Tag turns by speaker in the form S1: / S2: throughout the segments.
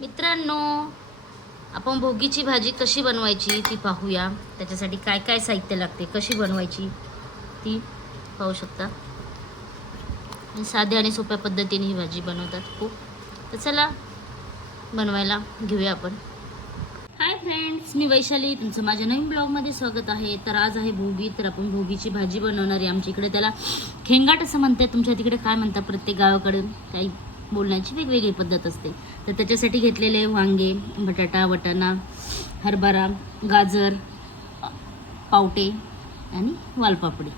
S1: मित्रांनो आपण भोगीची भाजी कशी बनवायची ती पाहूया. त्याच्यासाठी काय काय साहित्य लागते कशी बनवायची ती पाहू शकता. साध्या आणि सोप्या पद्धतीने ही भाजी बनवतात खूप. तर चला बनवायला घेऊया आपण. हाय फ्रेंड्स मी वैशाली. तुमचं माझ्या नवीन ब्लॉगमध्ये स्वागत आहे. तर आज आहे भोगी तर आपण भोगीची भाजी बनवणार आहे आमच्या इकडे. त्याला खेंगाट असं म्हणतात. तुमच्या तिकडे काय म्हणतात प्रत्येक गावाकडे काही बोलण्याची वेगवेगळी पद्धत असते. तर त्याच्यासाठी घेतलेले वांगे बटाटा वटाणा हरभरा गाजर पावटे आणि वालपापडी.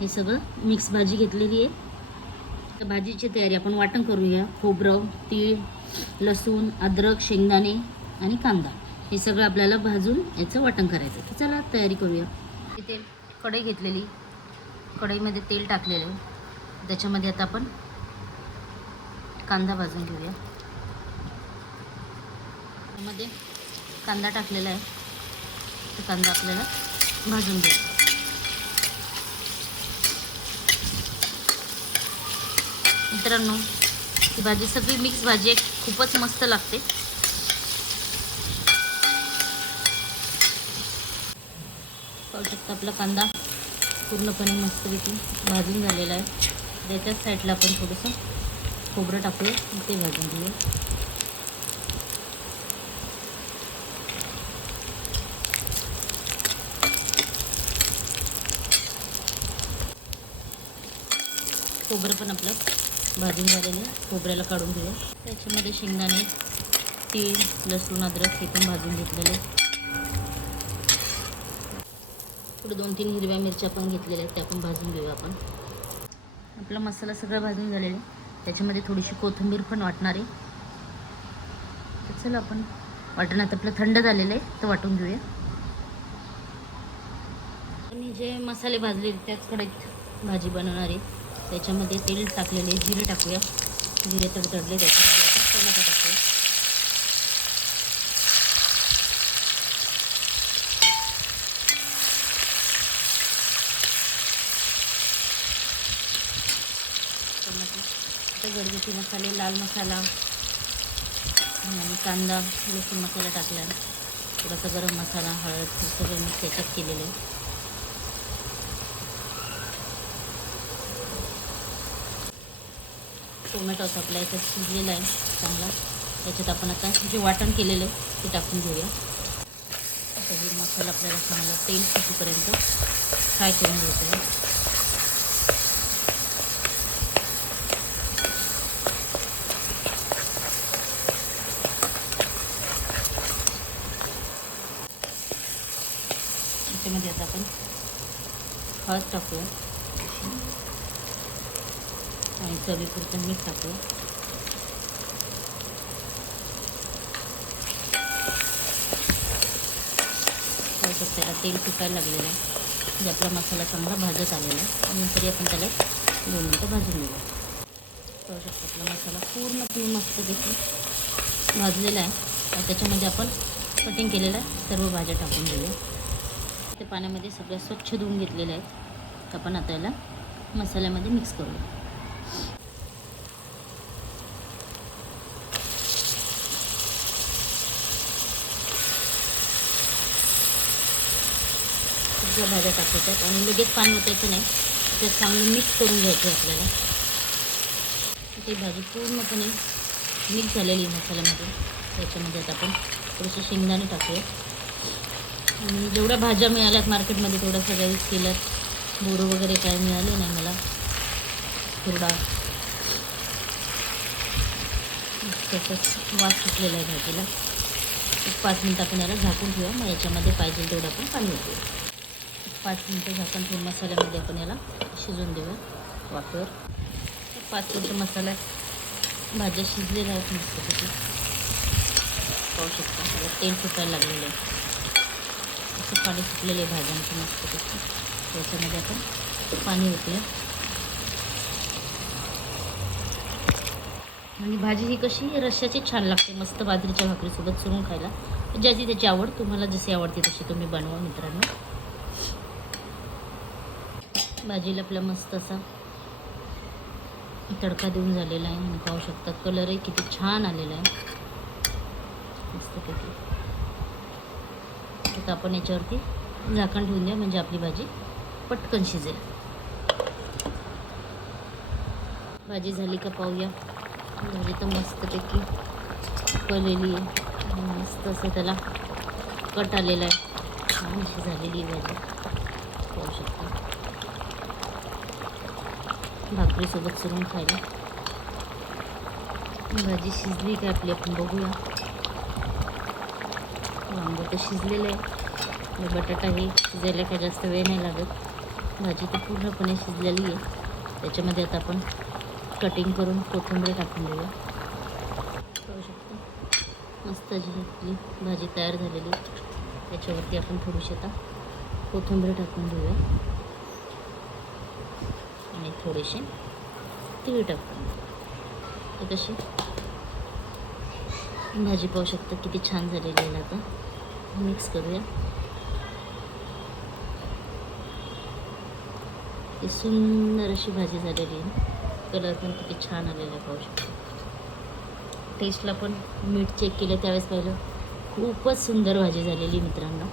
S1: हे सगळं मिक्स भाजी घेतलेली आहे. तर भाजीची तयारी आपण वाटण करूया. खोबरं तीळ लसूण अद्रक शेंगदाणे आणि कांदा. हे सगळं आपल्याला भाजून याचं वाटण करायचं तर चला तयारी करूया. तेल कढई घेतलेली. कढईमध्ये तेल टाकलेलं त्याच्यामध्ये आता आपण कांदा भाजून घेऊया. त्यामध्ये कांदा टाकलेला आहे. तो कांदा आपल्याला भाजून घ्यायचा मित्रांनो ही भाजी सगळी मिक्स भाजी आहे. खूपच मस्त लागते. पाहू शकता आपला कांदा पूर्णपणे मस्तपैकी भाजून झालेला आहे. त्याच्याच साईडला आपण थोडंसं खोबरं टाकू ते भाजून घेऊया. खोबरं पण आपलं भाजून झालेलं आहे. खोबऱ्याला काढून घेऊया. त्याच्यामध्ये शेंगदाणे तीळ लसूण अद्रक हे पण भाजून घेतलेले पुढे दोन तीन हिरव्या मिरच्या पण घेतलेल्या आहेत त्या पण भाजून घेऊया आपण. आपला मसाला सगळा भाजून झालेला आहे. त्याच्यामध्ये थोडीशी कोथिंबीर पण वाटणार आहे. तर चला आपण वाटणात आपलं थंड झालेलं आहे तर वाटून घेऊया. आणि जे मसाले भाजले त्याच भाजी बनवणार आहे. त्याच्यामध्ये तेल टाकलेले जिरे टाकूया. जिरे तडतडले त्याच्यामध्ये आपण टोमॅटो टाकूया. टोमॅटो. टाकते घरगुती मसाले लाल मसाला आणि कांदा लसूण मसाला टाकला. थोडासा गरम मसाला हळद सगळं मी त्याच्यात केलेलं आहे. टोमॅटो आपल्या याच्यात शिजलेला आहे चांगला. त्याच्यात आपण आता जे वाटण केलेलं आहे ते टाकून घेऊया. आता हे मसाला आपल्याला चांगला तेल सुटीपर्यंत फ्राय करून घ्यायचं आहे. त्याच्यामध्ये आता आपण हळद टाकूया आणि चवीपुरतं मीठ त्याला तेल सुकायला लागलेलं आहे मसाला चांगला भाजत आलेला आहे आणि नंतर आपण दोन मिनटं भाजून घेऊया पाहू शकता आपला मसाला पूर्णपणे मस्तपैकी भाजलेला आहे त्याच्यामध्ये आपण कटिंग केलेल्या सर्व भाज्या टाकून घेऊया ते पाण्यामध्ये सगळ्या स्वच्छ धुवून घेतलेल्या आहेत तर आपण आता याला मसाल्यामध्ये मिक्स करूया. सगळ्या भाज्या टाकायच्यात आणि लगेच पाणी ओतायचं नाही. ते चांगलं मिक्स करून घ्यायचं आपल्याला. ती भाजी पूर्णपणे मिक्स झालेली आहे मसाल्यामध्ये. त्याच्यामध्ये आता आपण थोडंसं शेंगदाणे टाकूया. आणि जेवढ्या भाज्या मिळाल्यात मार्केटमध्ये तेवढ्या सगळ्या यूज केल्यात. बोरं वगैरे काय मिळाले नाही मला. थोडा तसंच वास सुटलेला आहे भाजीला. एक पाच मिनटं आपण याला झाकून ठेवूया. मग याच्यामध्ये पाहिजे तेवढं आपण पाणी ओतूया. पाच मिनटं झाकून ठेवून मसाल्यामध्ये आपण याला शिजून देऊया वाफेवर. पाच मिनटं मसाला भाज्या शिजलेल्या आहेत मस्तपैकी. पाहू शकता तेल सुटायला लागलेलं आहे. असं पाणी सुटलेलं आहे भाज्यांचं मस्तपैकी त्याच्यामध्ये आपण पाणी ओतूया आणि भाजी ही कशी रश्श्याची छान लागते मस्त बाजरीच्या भाकरीसोबत चुरून खायला. ज्याची त्याची आवड तुम्हाला जशी आवडते तशी तुम्ही बनवा मित्रांनो. भाजीला आपला मस्त असा तडका देऊन झालेला आहे. पाहू शकता कलरही किती छान आलेला आहे. मस्तपैकी आता आपण याच्यावरती झाकण ठेवून द्या म्हणजे आपली भाजी पटकन शिजेल. भाजी झाली का पाहूया. भाजी तर मस्तपैकी पलेली आहे. मस्त असं त्याला कट आलेला आहे. छान अशी झालेली भाजी. पाहू शकता. भाकरीसोबत चुरून खायला. भाजी शिजली काय आपली? आपण बघूया. वांग तर शिजलेलं आहे. बटाटा हे शिजायला काय जास्त वेळ नाही लागत. भाजी तर पूर्णपणे शिजलेली आहे. त्याच्यामध्ये आता आपण कटिंग करून कोथिंबीर टाकून देऊया. पाहू शकतो? मस्त अशी आपली भाजी तयार झालेली त्याच्यावरती आपण थोडीशी आता कोथिंबीर टाकून देऊया. आणि थोडेसे तीळ टाकून देऊ तर कशी भाजी पाहू शकता किती छान झालेली आहे आता. मिक्स करूया. ही सुंदर अशी भाजी झालेली आहे. कलर पण किती छान आलेला आहे पाहू शकतो. टेस्टला पण मीठ चेक केलं त्यावेळेस पाहिलं. खूपच सुंदर भाजी झालेली मित्रांनो.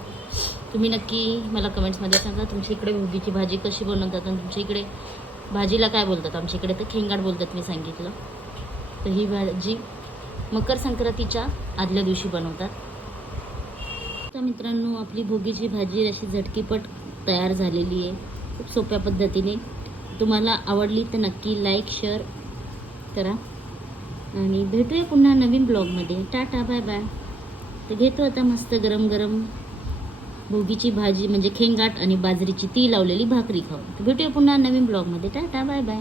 S1: तुम्ही नक्की मला कमेंट्समध्ये सांगा तुमच्या इकडे भोगीची भाजी कशी बनवतात आणि तुमच्या इकडे भाजीला काय बोलतात? आमच्या इकडे तर खेंगाड बोलतात मी सांगितलं. तर ही भाजी मकर संक्रांतीच्या आदल्या दिवशी बनवतात. तर मित्रांनो आपली भोगीची भाजी अशी झटकीपट तयार झालेली आहे. खूप सोप्या पद्धतीने. तुम्हाला आवडली तर नक्की लाईक शेअर करा. आणि भेटूया पुन्हा नवीन ब्लॉगमध्ये टाटा बाय बाय तर घेतो आता मस्त गरम गरम भोगीची भाजी म्हणजे खेंगाट आणि बाजरीची ती लावलेली भाकरी खाऊ तर भेटूया पुन्हा नवीन ब्लॉगमध्ये टाटा बाय बाय